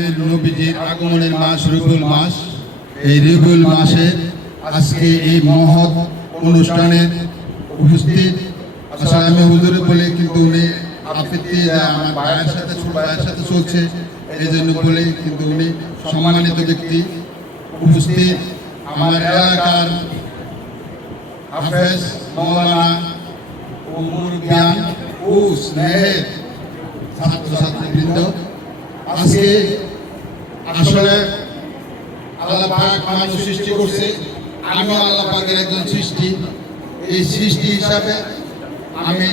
আমাদের নবীজির আগমনের মাস রবিউল মাস। এই রবিউল মাসে আজকে এই মহৎ অনুষ্ঠানে উপস্থিত। আসলে আমি হুজুরে বলে, কিন্তু উনি আপত্তি আমার ভাইয়ের সাথে, ছোট ভাইয়ের সাথে চলছে, এই জন্য বলে, কিন্তু উনি সম্মানিত ব্যক্তি। উপস্থিত আমার এলাকার হাফেজ মৌলানা ও মুরব্বিয়ান ও স্নেহের ছাত্রছাত্রীবৃন্দ। আজকে আসলে আল্লাহ পাক মানুষ সৃষ্টি করছে। আমিও আল্লাহ পাকের একজন সৃষ্টি। এই সৃষ্টি হিসাবে আমি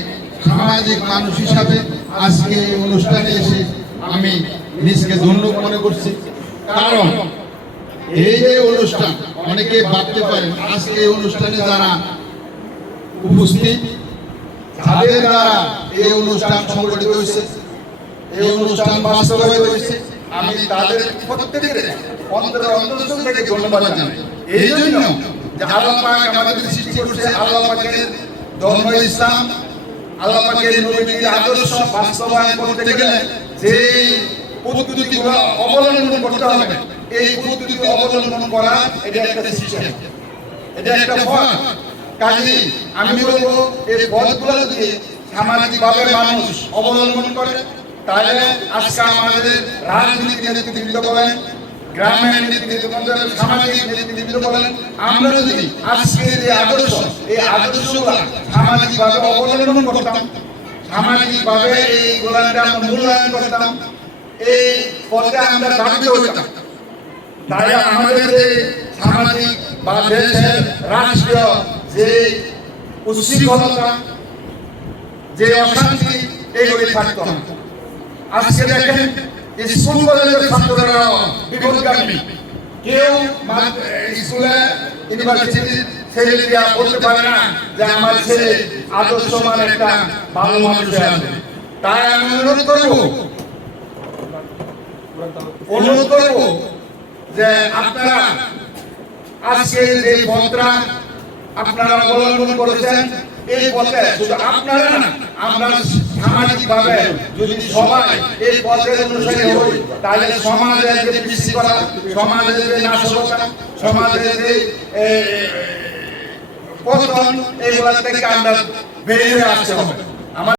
সামাজিক মানুষ হিসাবে আজকে এই অনুষ্ঠানে এসে আমি নিজকে ধন্য মনে করছি। কারণ এই যে অনুষ্ঠান অনেকে ভাবতে পারেন আজকে এই অনুষ্ঠানে যারা উপস্থিত যাদের দ্বারা এই অনুষ্ঠান সংগঠিত হয়েছে। এই অনুষ্ঠান বাস্তবায়িত হয়েছে। আমি তাদের প্রত্যেকের অন্তরের অন্তঃস্থল থেকে ধন্যবাদ জানাই। এই জন্য যে আল্লাহ পাক আমাদের সৃষ্টি করছে, আল্লাহ পাকের ধর্ম ইসলাম, আল্লাহ পাকের নবীর আদর্শ বাস্তবায়ন করতে গেলে যে পদ্ধতিগুলো অবলম্বন করতে হবে, এই পদ্ধতি অবলম্বন করা এটা একটা সিস্টেম এটা একটা পথ। কাজে আমি বলব, এই পথগুলো যদি সামাজিকভাবে মানুষ অবলম্বন করে তাহলে আজকে আমাদের রাজনীতি নেতৃত্ব বলেন, গ্রামের নেতৃত্ব বলেন সামাজিক নেতৃত্ব বলেন, আমরা যদি আজকের এই আদর্শ, এই আদর্শগুলো সামাজিকভাবে অবলম্বন করতাম, সামাজিকভাবে এইগুলাকে আমরা মূল্যায়ন করতাম, এই পথে আমরা ধাবিত হইতাম তাই আমাদের যে সামাজিক বা দেশের রাষ্ট্রীয় যে উশৃঙ্খলতা যে অশান্তি এইগুলি থাকতো না। আজকে দেখেন স্কুল কলেজের ছাত্ররা বিপদগামী কেউ স্কুলে ইউনিভার্সিটির ছেলে বলতে পারে না যে আমার ছেলে আদর্শমান একটা ভালো মানুষ আছে। তাই আমি অনুরোধ করব অনুরোধ করব যে আপনারা আজকে যে পথটা আপনারা অবলম্বন করেছেন এই পথে শুধু আপনারা না আমরা সামাজিকভাবে যদি সবাই এই পথের অনুসারী হই তাহলে সমাজের যে বিশৃঙ্খলা সমাজের যে নাশকতা সমাজের যে পতন এইগুলা থেকে আমরা বেরিয়ে আসতে হবে।